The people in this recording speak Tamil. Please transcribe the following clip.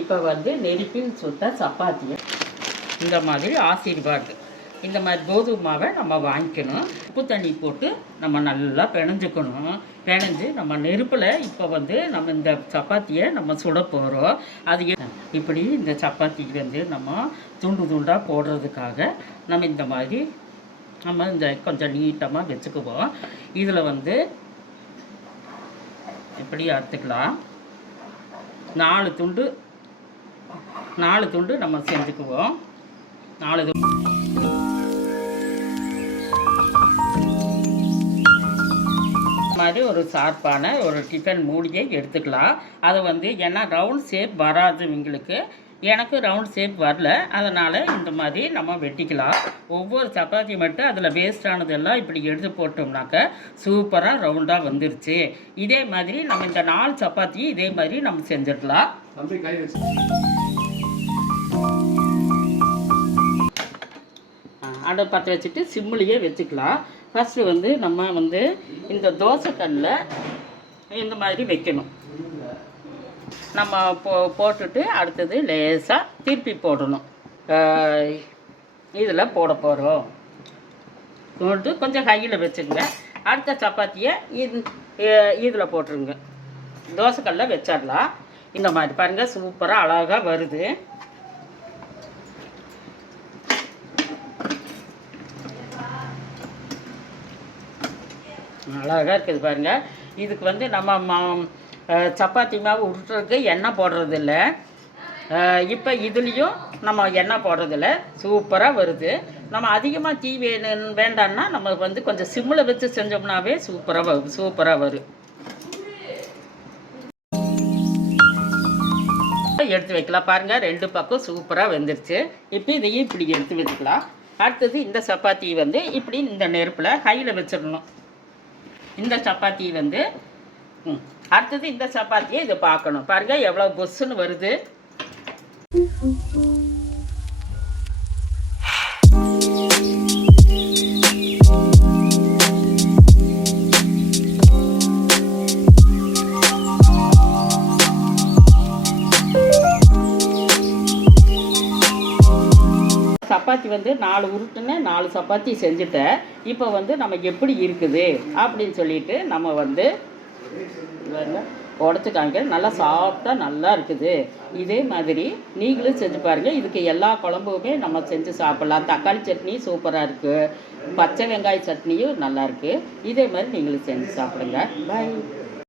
இப்போ வந்து நெருப்பில் சுட்ட சப்பாத்தியை இந்த மாதிரி ஆசீர்வாத் இந்த மாதிரி கோதுமை மாவை நம்ம வாங்கிக்கணும். உப்பு தண்ணி போட்டு நம்ம நல்லா பிணைஞ்சிக்கணும். பிணைஞ்சு நம்ம நெருப்பில் இப்போ வந்து நம்ம இந்த சப்பாத்தியை நம்ம சுட போகிறோம். அது இப்படி இந்த சப்பாத்திக்கு வந்து நம்ம துண்டு துண்டாக போடுறதுக்காக நம்ம இந்த மாதிரி நம்ம இந்த கொஞ்சம் நீட்டமாக வச்சுக்குவோம். இதில் வந்து இப்படி அறுத்துக்கலாம். 4 துண்டு நம்ம செஞ்சுக்குவோம். 4 மாதிரி ஒரு ஷார்ப்பான ஒரு டிஃபன் மூடியை எடுத்துக்கலாம். அதை வந்து ஏன்னா ரவுண்ட் ஷேப் வராது எங்களுக்கு, எனக்கு ரவுண்ட் ஷேப் வரல, அதனால் இந்த மாதிரி நம்ம வெட்டிக்கலாம். ஒவ்வொரு சப்பாத்தி மட்டும் அதில் வேஸ்டானதெல்லாம் இப்படி எடுத்து போட்டோம்னாக்க சூப்பராக ரவுண்டாக வந்துருச்சு. இதே மாதிரி நம்ம இந்த 4 சப்பாத்தியும் இதே மாதிரி நம்ம செஞ்சிடலாம். அடுப்பு பற்ற வச்சுட்டு சிம்மிலேயே வச்சுக்கலாம். ஃபஸ்ட்டு வந்து நம்ம வந்து இந்த தோசைக்கல்லில் இந்த மாதிரி வைக்கணும். நம்ம போட்டுட்டு அடுத்தது லேசாக திருப்பி போடணும். இதில் போட போகிறோம். போட்டு கொஞ்சம் கையில் வச்சுங்க. அடுத்த சப்பாத்தியை இதில் போட்டுருங்க. தோசைக்கல்லில் வச்சிடலாம். இந்த மாதிரி பாருங்கள், சூப்பராக அழகாக வருது. அழகாக இருக்குது பாருங்கள். இதுக்கு வந்து நம்ம சப்பாத்தி மாவு உருட்டுறதுக்கு எண்ணெய் போடுறதில்ல. இப்போ இதுலேயும் நம்ம எண்ணெய் போடுறதில்ல. சூப்பராக வருது. நம்ம அதிகமாக தீ வேண்டான்னா நம்ம வந்து கொஞ்சம் சிம்மில் வச்சு செஞ்சோம்னாவே சூப்பராக வரும். எடுத்து வைக்கலாம். பாருங்கள், 2 பக்கம் சூப்பராக வெந்துருச்சு. இப்போ இதையும் இப்படி எடுத்து வச்சுக்கலாம். அடுத்தது இந்த சப்பாத்தி வந்து இப்படி இந்த நெருப்பில் கையில் வச்சிடணும். இந்த சப்பாத்தி வந்து அடுத்தது இந்த சப்பாத்தியை இதை பார்க்கணும். பாருங்கள் எவ்வளோ பொஸ்ஸுன்னு வருது. சப்பாத்தி வந்து 4 உருட்டுன்னு 4 சப்பாத்தி செஞ்சுட்டேன். இப்போ வந்து நம்ம எப்படி இருக்குது அப்படின்னு சொல்லிட்டு நம்ம வந்து உடச்சி காமிக்கிறேன். நல்லா சாஃப்டாக நல்லா இருக்குது. இதே மாதிரி நீங்களும் செஞ்சு பாருங்கள். இதுக்கு எல்லா குழம்புமே நம்ம செஞ்சு சாப்பிட்லாம். தக்காளி சட்னி சூப்பராக இருக்குது. பச்சை வெங்காய சட்னியும் நல்லாயிருக்கு. இதே மாதிரி நீங்களும் செஞ்சு சாப்பிடுங்க. பாய்.